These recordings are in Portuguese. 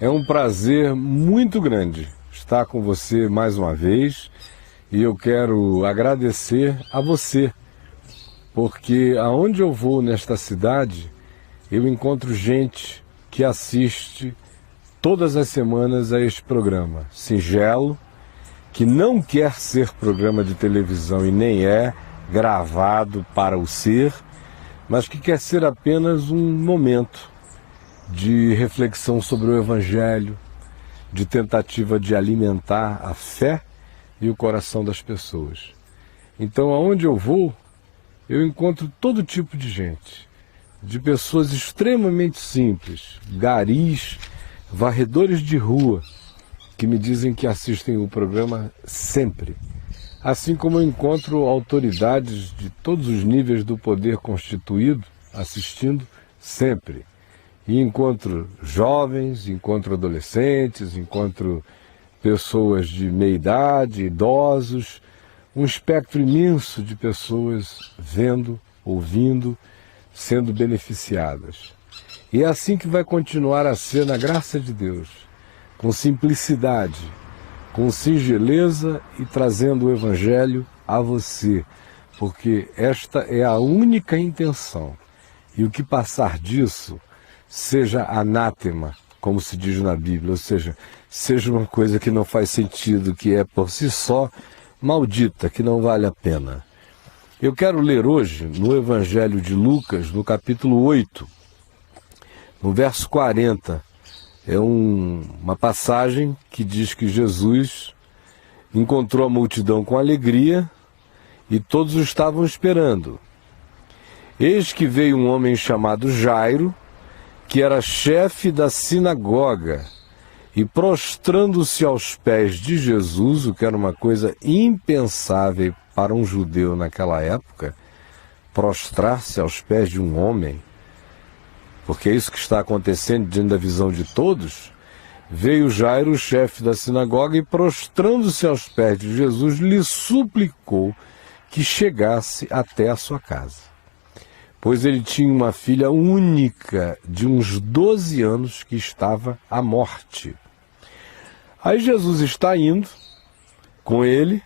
É um prazer muito grande estar com você mais uma vez e eu quero agradecer a você, porque aonde eu vou nesta cidade, eu encontro gente que assiste todas as semanas a este programa singelo, que não quer ser programa de televisão e nem é gravado para o ser, mas que quer ser apenas um momento de reflexão sobre o Evangelho, de tentativa de alimentar a fé e o coração das pessoas. Então, aonde eu vou, eu encontro todo tipo de gente, de pessoas extremamente simples, garis, varredores de rua, que me dizem que assistem o programa sempre. Assim como eu encontro autoridades de todos os níveis do poder constituído assistindo sempre. E encontro jovens, encontro adolescentes, encontro pessoas de meia idade, idosos, um espectro imenso de pessoas vendo, ouvindo, sendo beneficiadas. E é assim que vai continuar a ser na graça de Deus, com simplicidade, com singeleza e trazendo o Evangelho a você, porque esta é a única intenção. E o que passar disso seja anátema, como se diz na Bíblia, ou seja uma coisa que não faz sentido, que é por si só maldita, que não vale a pena. Eu quero ler hoje no Evangelho de Lucas, no capítulo 8, no verso 40, é uma passagem que diz que Jesus encontrou a multidão com alegria e todos o estavam esperando. Eis que veio um homem chamado Jairo, que era chefe da sinagoga, e prostrando-se aos pés de Jesus, o que era uma coisa impensável para um judeu naquela época, prostrar-se aos pés de um homem, porque é isso que está acontecendo diante da visão de todos, veio Jairo, o chefe da sinagoga, e prostrando-se aos pés de Jesus, lhe suplicou que chegasse até a sua casa. Pois ele tinha uma filha única de uns 12 anos que estava à morte. Aí Jesus está indo com ele,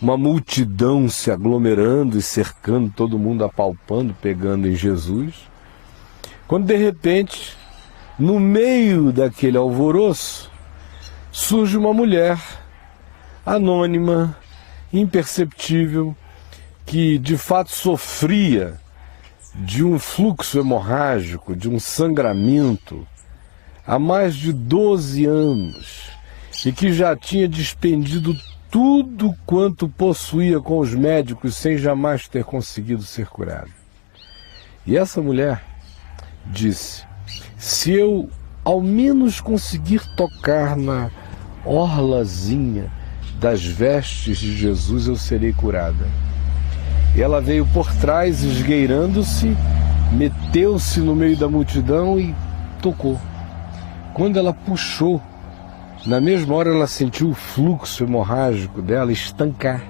uma multidão se aglomerando e cercando, todo mundo apalpando, pegando em Jesus, quando de repente, no meio daquele alvoroço, surge uma mulher anônima, imperceptível, que de fato sofria de um fluxo hemorrágico, de um sangramento, há mais de 12 anos, e que já tinha despendido tudo quanto possuía com os médicos sem jamais ter conseguido ser curada. E essa mulher disse: se eu ao menos conseguir tocar na orlazinha das vestes de Jesus, eu serei curada. E ela veio por trás, esgueirando-se, meteu-se no meio da multidão e tocou. Quando ela puxou, na mesma hora ela sentiu o fluxo hemorrágico dela estancar.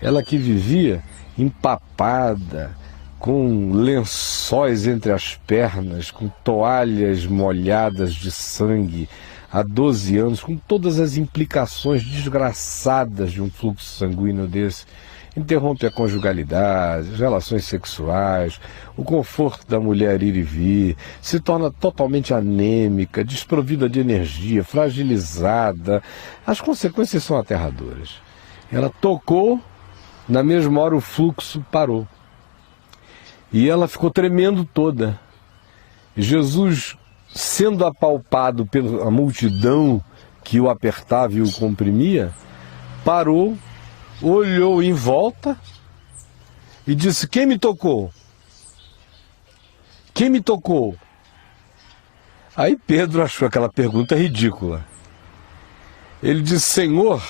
Ela que vivia empapada, com lençóis entre as pernas, com toalhas molhadas de sangue, há 12 anos, com todas as implicações desgraçadas de um fluxo sanguíneo desse. Interrompe a conjugalidade, as relações sexuais, o conforto da mulher ir e vir, se torna totalmente anêmica, desprovida de energia, fragilizada. As consequências são aterradoras. Ela tocou, na mesma hora o fluxo parou. E ela ficou tremendo toda. Jesus, sendo apalpado pela multidão que o apertava e o comprimia, parou, olhou em volta e disse: quem me tocou? Quem me tocou? Aí Pedro achou aquela pergunta ridícula. Ele disse: Senhor,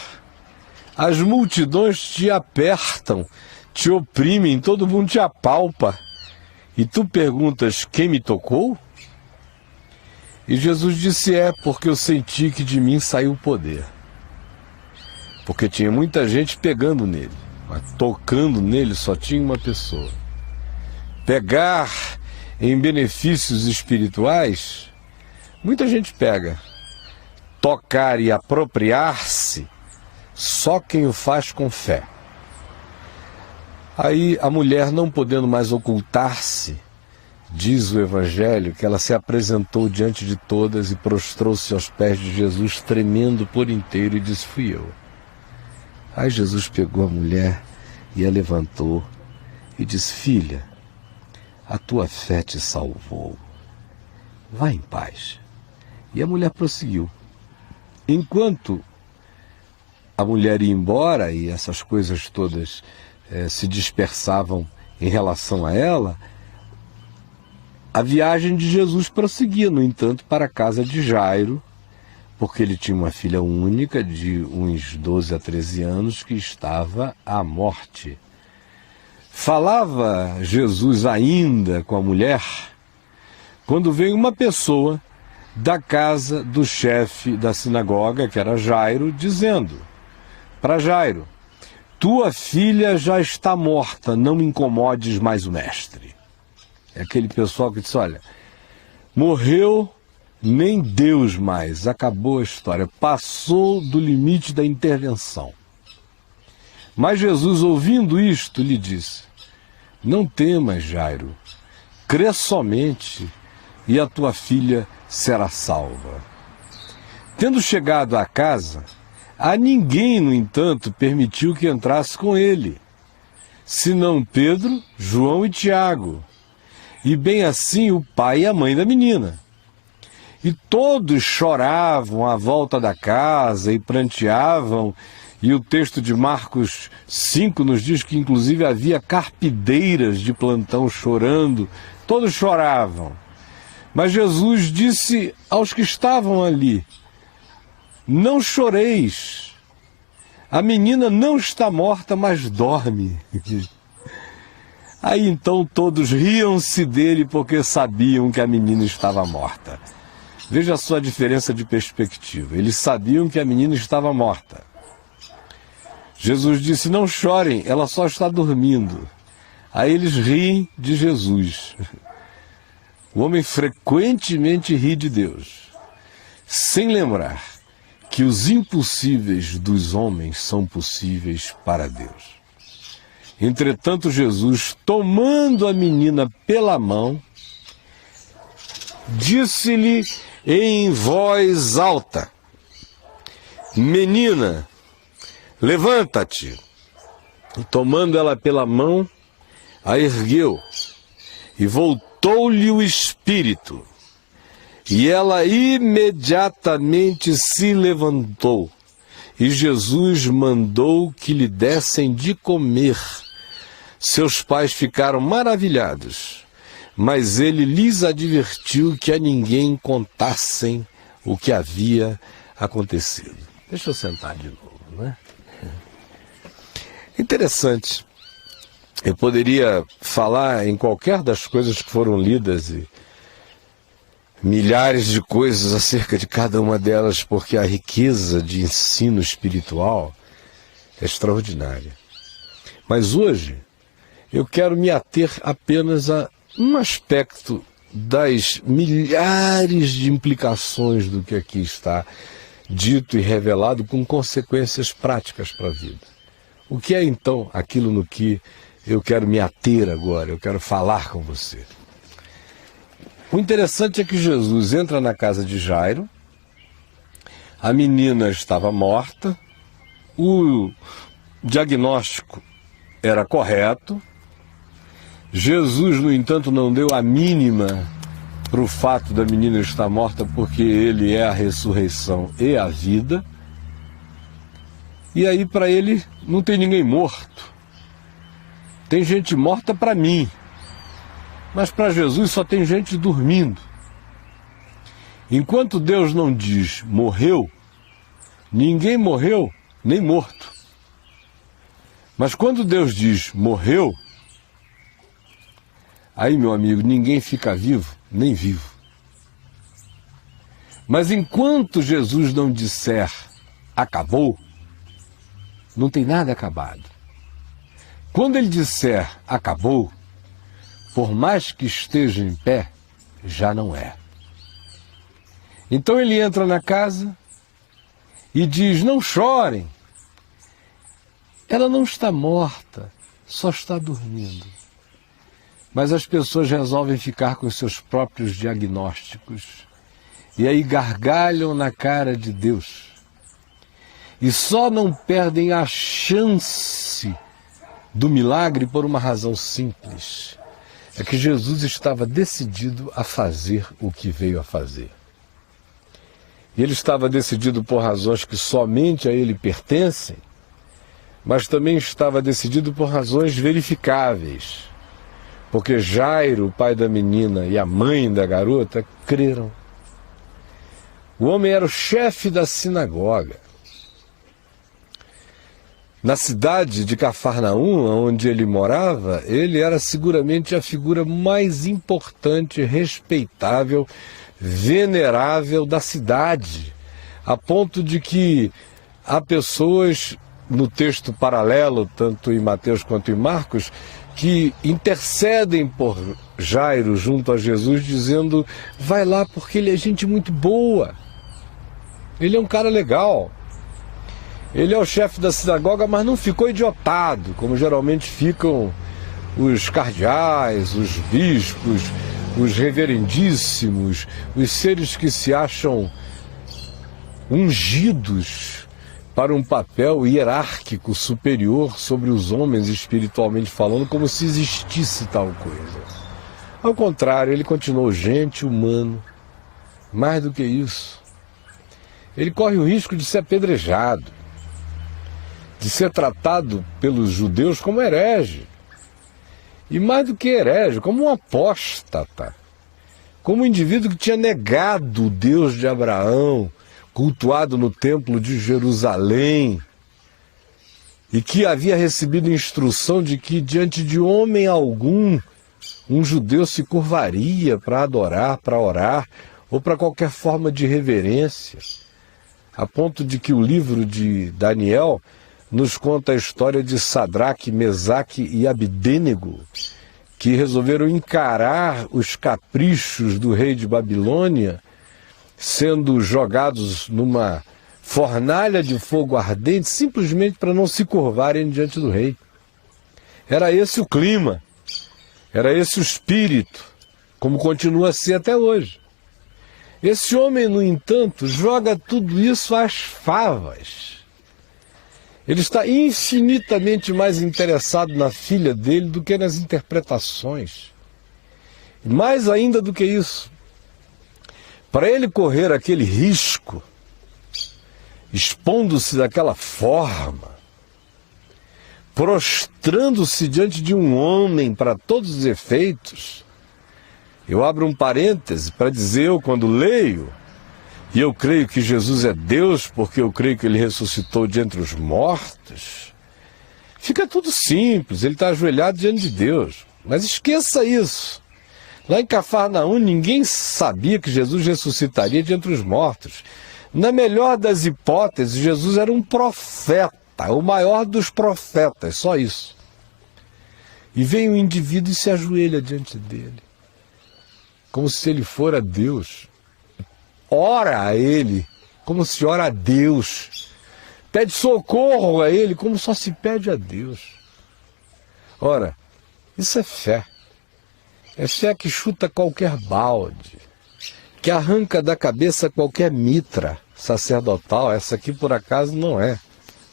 as multidões te apertam, te oprimem, todo mundo te apalpa. E tu perguntas: quem me tocou? E Jesus disse: porque eu senti que de mim saiu o poder. Porque tinha muita gente pegando nele, mas tocando nele só tinha uma pessoa. Pegar em benefícios espirituais Muita gente pega tocar e apropriar-se só quem o faz com fé. Aí a mulher, não podendo mais ocultar-se, diz o Evangelho que ela se apresentou diante de todas e prostrou-se aos pés de Jesus, tremendo por inteiro, e disse: fui eu. Aí Jesus pegou a mulher e a levantou e disse: filha, a tua fé te salvou. Vá em paz. E a mulher prosseguiu. Enquanto a mulher ia embora e essas coisas todas se dispersavam em relação a ela, a viagem de Jesus prosseguia, no entanto, para a casa de Jairo, porque ele tinha uma filha única de uns 12 a 13 anos que estava à morte. Falava Jesus ainda com a mulher quando veio uma pessoa da casa do chefe da sinagoga, que era Jairo, dizendo para Jairo: tua filha já está morta, não incomodes mais o mestre. É aquele pessoal que diz: olha, morreu, nem Deus mais, acabou a história, passou do limite da intervenção. Mas Jesus, ouvindo isto, lhe disse: não temas, Jairo, crê somente e a tua filha será salva. Tendo chegado à casa, a ninguém, no entanto, permitiu que entrasse com ele, senão Pedro, João e Tiago, e bem assim o pai e a mãe da menina. E todos choravam à volta da casa e pranteavam, e o texto de Marcos 5 nos diz que inclusive havia carpideiras de plantão chorando, todos choravam. Mas Jesus disse aos que estavam ali: não choreis, a menina não está morta, mas dorme. Aí então todos riam-se dele porque sabiam que a menina estava morta. Veja só a diferença de perspectiva. Eles sabiam que a menina estava morta. Jesus disse: não chorem, ela só está dormindo. Aí eles riem de Jesus. O homem frequentemente ri de Deus, sem lembrar que os impossíveis dos homens são possíveis para Deus. Entretanto, Jesus, tomando a menina pela mão, disse-lhe em voz alta: menina, levanta-te. E tomando ela pela mão, a ergueu, e voltou-lhe o espírito. E ela imediatamente se levantou, e Jesus mandou que lhe dessem de comer. Seus pais ficaram maravilhados, mas ele lhes advertiu que a ninguém contassem o que havia acontecido. Deixa eu sentar de novo, né? Interessante. Eu poderia falar em qualquer das coisas que foram lidas e milhares de coisas acerca de cada uma delas, porque a riqueza de ensino espiritual é extraordinária. Mas hoje eu quero me ater apenas a um aspecto das milhares de implicações do que aqui está dito e revelado, com consequências práticas para a vida. O que é então aquilo no que eu quero me ater agora, eu quero falar com você? O interessante é que Jesus entra na casa de Jairo, a menina estava morta, o diagnóstico era correto, Jesus, no entanto, não deu a mínima para o fato da menina estar morta, porque ele é a ressurreição e a vida. E aí para ele não tem ninguém morto. Tem gente morta para mim, mas para Jesus só tem gente dormindo. Enquanto Deus não diz morreu, ninguém morreu nem morto. Mas quando Deus diz morreu, aí, meu amigo, ninguém fica vivo nem vivo. Mas enquanto Jesus não disser acabou, não tem nada acabado. Quando ele disser acabou, por mais que esteja em pé, já não é. Então ele entra na casa e diz: não chorem, ela não está morta, só está dormindo. Mas as pessoas resolvem ficar com os seus próprios diagnósticos e aí gargalham na cara de Deus. E só não perdem a chance do milagre por uma razão simples. É que Jesus estava decidido a fazer o que veio a fazer. E ele estava decidido por razões que somente a ele pertencem, mas também estava decidido por razões verificáveis. Porque Jairo, o pai da menina, e a mãe da garota creram. O homem era o chefe da sinagoga. Na cidade de Cafarnaum, onde ele morava, ele era seguramente a figura mais importante, respeitável, venerável da cidade, a ponto de que há pessoas no texto paralelo, tanto em Mateus quanto em Marcos, que intercedem por Jairo junto a Jesus, dizendo: vai lá porque ele é gente muito boa, ele é um cara legal. Ele é o chefe da sinagoga, mas não ficou idiotado, como geralmente ficam os cardeais, os bispos, os reverendíssimos, os seres que se acham ungidos para um papel hierárquico superior sobre os homens, espiritualmente falando, como se existisse tal coisa. Ao contrário, ele continuou gente, humano. Mais do que isso, ele corre o risco de ser apedrejado, de ser tratado pelos judeus como herege. E mais do que herege, como um apóstata, como um indivíduo que tinha negado o Deus de Abraão, cultuado no templo de Jerusalém, e que havia recebido instrução de que diante de homem algum um judeu se curvaria para adorar, para orar, ou para qualquer forma de reverência, a ponto de que o livro de Daniel nos conta a história de Sadraque, Mesaque e Abdênego, que resolveram encarar os caprichos do rei de Babilônia, sendo jogados numa fornalha de fogo ardente, simplesmente para não se curvarem diante do rei. Era esse o clima, era esse o espírito, como continua a ser até hoje. Esse homem, no entanto, joga tudo isso às favas. Ele está infinitamente mais interessado na filha dele do que nas interpretações. Mais ainda do que isso, para ele correr aquele risco, expondo-se daquela forma, prostrando-se diante de um homem para todos os efeitos. Eu abro um parêntese para dizer, eu quando leio, e eu creio que Jesus é Deus, porque eu creio que ele ressuscitou de entre os mortos, fica tudo simples, ele está ajoelhado diante de Deus. Mas esqueça isso. Lá em Cafarnaum, ninguém sabia que Jesus ressuscitaria de entre os mortos. Na melhor das hipóteses, Jesus era um profeta, o maior dos profetas, só isso. E vem um indivíduo e se ajoelha diante dele, como se ele fora Deus. Ora a ele, como se ora a Deus. Pede socorro a ele, como só se pede a Deus. Ora, isso é fé. É fé que chuta qualquer balde, que arranca da cabeça qualquer mitra sacerdotal. Essa aqui, por acaso, não é.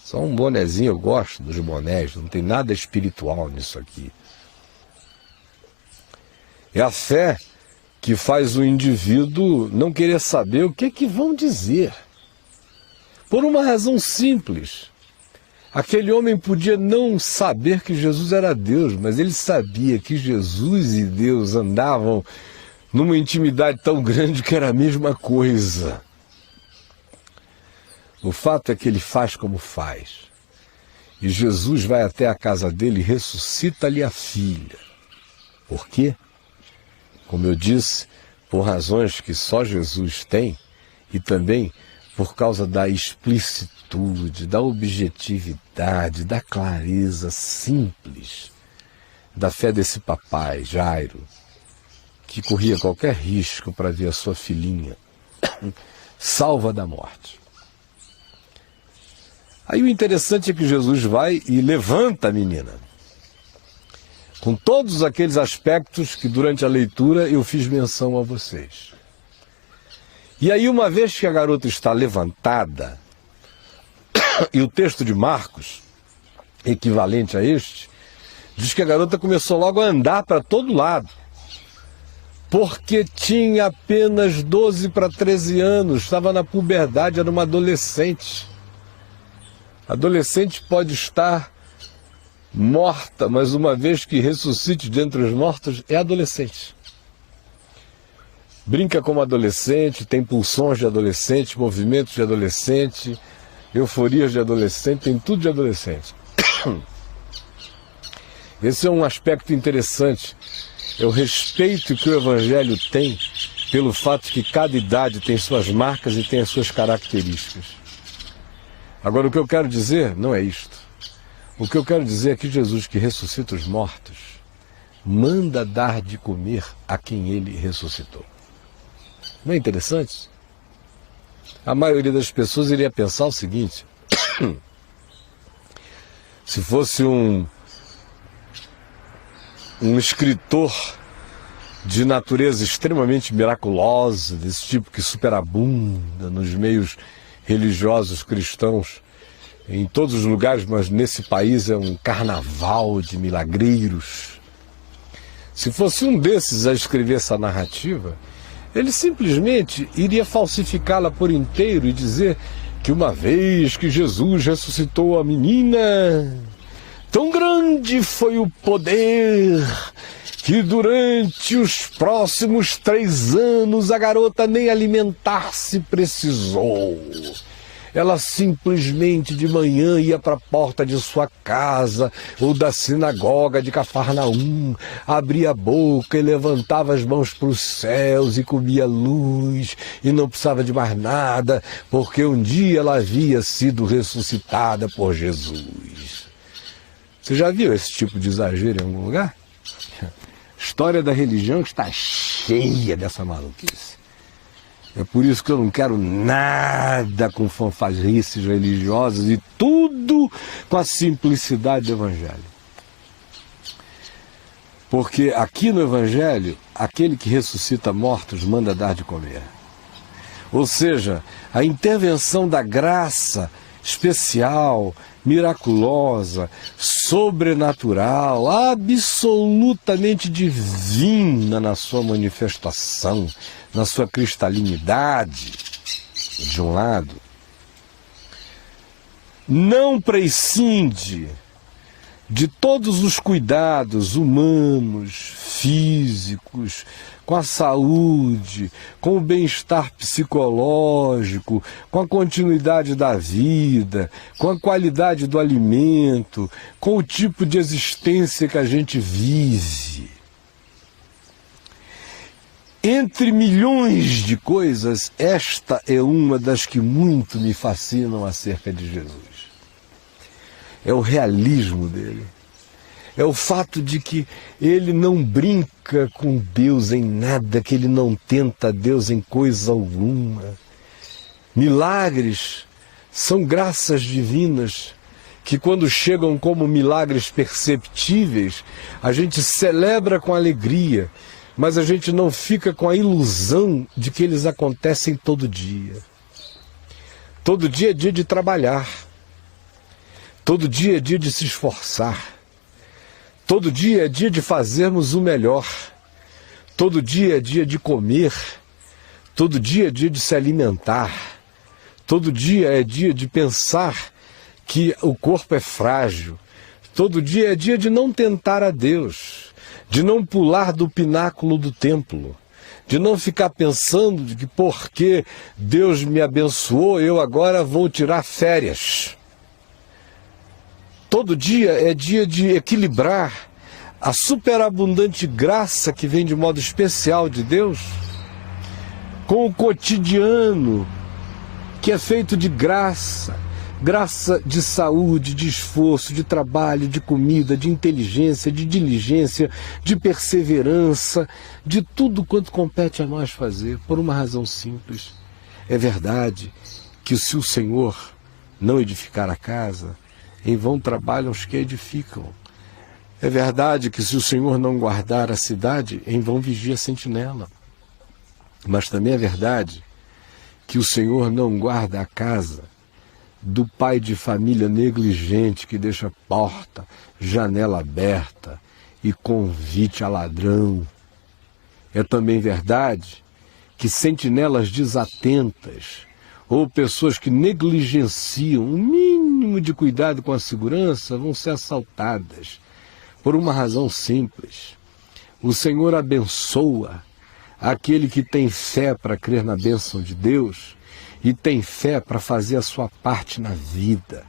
Só um bonezinho, eu gosto dos bonés, não tem nada espiritual nisso aqui. É a fé que faz o indivíduo não querer saber o que vão dizer. Por uma razão simples. Aquele homem podia não saber que Jesus era Deus, mas ele sabia que Jesus e Deus andavam numa intimidade tão grande que era a mesma coisa. O fato é que ele faz como faz. E Jesus vai até a casa dele e ressuscita-lhe a filha. Por quê? Como eu disse, por razões que só Jesus tem, e também por causa da explicitude, da objetividade, da clareza simples da fé desse papai, Jairo, que corria qualquer risco para ver a sua filhinha salva da morte. Aí o interessante é que Jesus vai e levanta a menina, com todos aqueles aspectos que durante a leitura eu fiz menção a vocês. E aí, uma vez que a garota está levantada, e o texto de Marcos, equivalente a este, diz que a garota começou logo a andar para todo lado, porque tinha apenas 12 para 13 anos, estava na puberdade, era uma adolescente. Adolescente pode estar morta, mas uma vez que ressuscite dentre os mortos, é adolescente. Brinca como adolescente, tem pulsões de adolescente, movimentos de adolescente, euforias de adolescente, tem tudo de adolescente. Esse é um aspecto interessante. É o respeito que o Evangelho tem pelo fato de que cada idade tem suas marcas e tem as suas características. Agora, o que eu quero dizer não é isto. O que eu quero dizer é que Jesus, que ressuscita os mortos, manda dar de comer a quem ele ressuscitou. Não é interessante? A maioria das pessoas iria pensar o seguinte: se fosse um escritor de natureza extremamente miraculosa, desse tipo que superabunda nos meios religiosos cristãos, em todos os lugares, mas nesse país é um carnaval de milagreiros. Se fosse um desses a escrever essa narrativa, ele simplesmente iria falsificá-la por inteiro e dizer que uma vez que Jesus ressuscitou a menina, tão grande foi o poder que durante os próximos 3 anos a garota nem alimentar-se precisou. Ela simplesmente de manhã ia para a porta de sua casa ou da sinagoga de Cafarnaum, abria a boca e levantava as mãos para os céus e comia luz e não precisava de mais nada, porque um dia ela havia sido ressuscitada por Jesus. Você já viu esse tipo de exagero em algum lugar? História da religião está cheia dessa maluquice. É por isso que eu não quero nada com fanfarrices religiosas e tudo com a simplicidade do Evangelho. Porque aqui no Evangelho, aquele que ressuscita mortos manda dar de comer. Ou seja, a intervenção da graça especial, miraculosa, sobrenatural, absolutamente divina na sua manifestação, na sua cristalinidade, de um lado, não prescinde de todos os cuidados humanos, físicos, com a saúde, com o bem-estar psicológico, com a continuidade da vida, com a qualidade do alimento, com o tipo de existência que a gente vive. Entre milhões de coisas, esta é uma das que muito me fascinam acerca de Jesus. É o realismo dele. É o fato de que ele não brinca com Deus em nada, que ele não tenta Deus em coisa alguma. Milagres são graças divinas que, quando chegam como milagres perceptíveis, a gente celebra com alegria, mas a gente não fica com a ilusão de que eles acontecem todo dia. Todo dia é dia de trabalhar. Todo dia é dia de se esforçar. Todo dia é dia de fazermos o melhor. Todo dia é dia de comer. Todo dia é dia de se alimentar. Todo dia é dia de pensar que o corpo é frágil. Todo dia é dia de não tentar a Deus, de não pular do pináculo do templo, de não ficar pensando de que porque Deus me abençoou, eu agora vou tirar férias. Todo dia é dia de equilibrar a superabundante graça que vem de modo especial de Deus com o cotidiano que é feito de graça, graça de saúde, de esforço, de trabalho, de comida, de inteligência, de diligência, de perseverança, de tudo quanto compete a nós fazer, por uma razão simples. É verdade que se o Senhor não edificar a casa, em vão trabalham os que edificam. É verdade que se o Senhor não guardar a cidade, em vão vigia a sentinela. Mas também é verdade que o Senhor não guarda a casa do pai de família negligente que deixa porta, janela aberta e convite a ladrão. É também verdade que sentinelas desatentas ou pessoas que negligenciam o mínimo de cuidado com a segurança vão ser assaltadas por uma razão simples. O Senhor abençoa aquele que tem fé para crer na bênção de Deus e tem fé para fazer a sua parte na vida.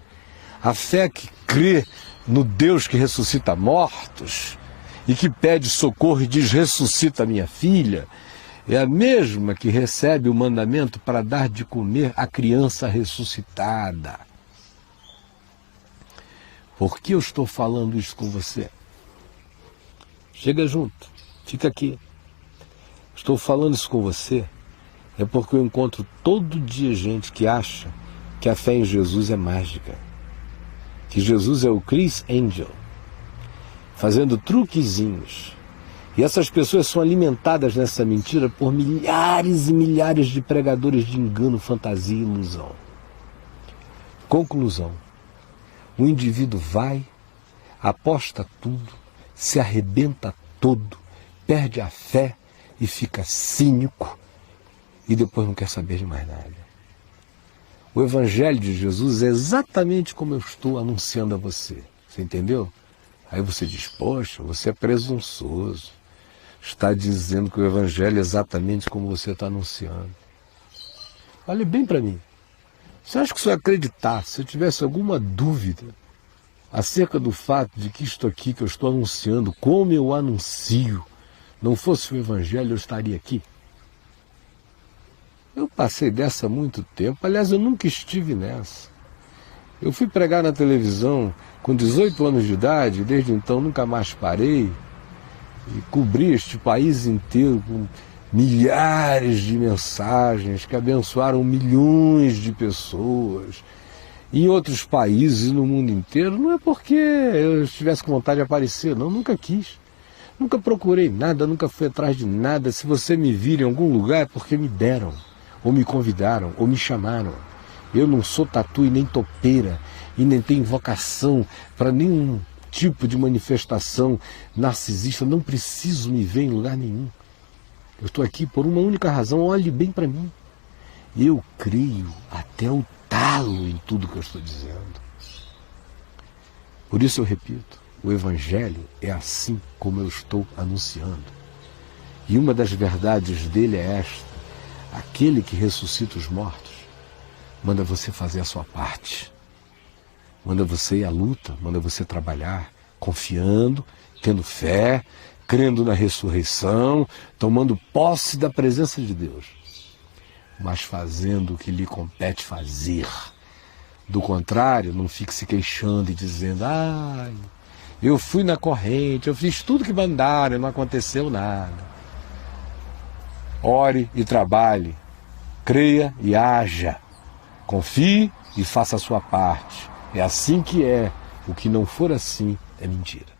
A fé que crê no Deus que ressuscita mortos e que pede socorro e diz: ressuscita minha filha, é a mesma que recebe o mandamento para dar de comer à criança ressuscitada. Por que eu estou falando isso com você? Chega junto, fica aqui. Estou falando isso com você é porque eu encontro todo dia gente que acha que a fé em Jesus é mágica, que Jesus é o Chris Angel, fazendo truquezinhos. E essas pessoas são alimentadas nessa mentira por milhares e milhares de pregadores de engano, fantasia e ilusão. Conclusão: o indivíduo vai, aposta tudo, se arrebenta todo, perde a fé e fica cínico e depois não quer saber de mais nada. O Evangelho de Jesus é exatamente como eu estou anunciando a você. Você entendeu? Aí você diz: poxa, você é presunçoso. Está dizendo que o Evangelho é exatamente como você está anunciando. Olhe bem para mim. Você acha que se eu acreditar, se eu tivesse alguma dúvida acerca do fato de que isto aqui que eu estou anunciando, como eu anuncio, não fosse o Evangelho, eu estaria aqui? Eu passei dessa há muito tempo. Aliás, eu nunca estive nessa. Eu fui pregar na televisão com 18 anos de idade, desde então nunca mais parei. E cobri este país inteiro com milhares de mensagens que abençoaram milhões de pessoas. Em outros países no mundo inteiro, não é porque eu estivesse com vontade de aparecer, não, nunca quis. Nunca procurei nada, nunca fui atrás de nada. Se você me vir em algum lugar é porque me deram, ou me convidaram, ou me chamaram. Eu não sou tatu e nem topeira, e nem tenho vocação para nenhum tipo de manifestação narcisista. Não preciso me ver em lugar nenhum. Eu estou aqui por uma única razão: olhe bem para mim. Eu creio até o talo em tudo que eu estou dizendo. Por isso eu repito, o Evangelho é assim como eu estou anunciando. E uma das verdades dele é esta: aquele que ressuscita os mortos manda você fazer a sua parte. Manda você ir à luta, manda você trabalhar, confiando, tendo fé, crendo na ressurreição, tomando posse da presença de Deus, mas fazendo o que lhe compete fazer. Do contrário, não fique se queixando e dizendo: ai, eu fui na corrente, eu fiz tudo que mandaram e não aconteceu nada. Ore e trabalhe, creia e haja, confie e faça a sua parte. É assim que é. O que não for assim é mentira.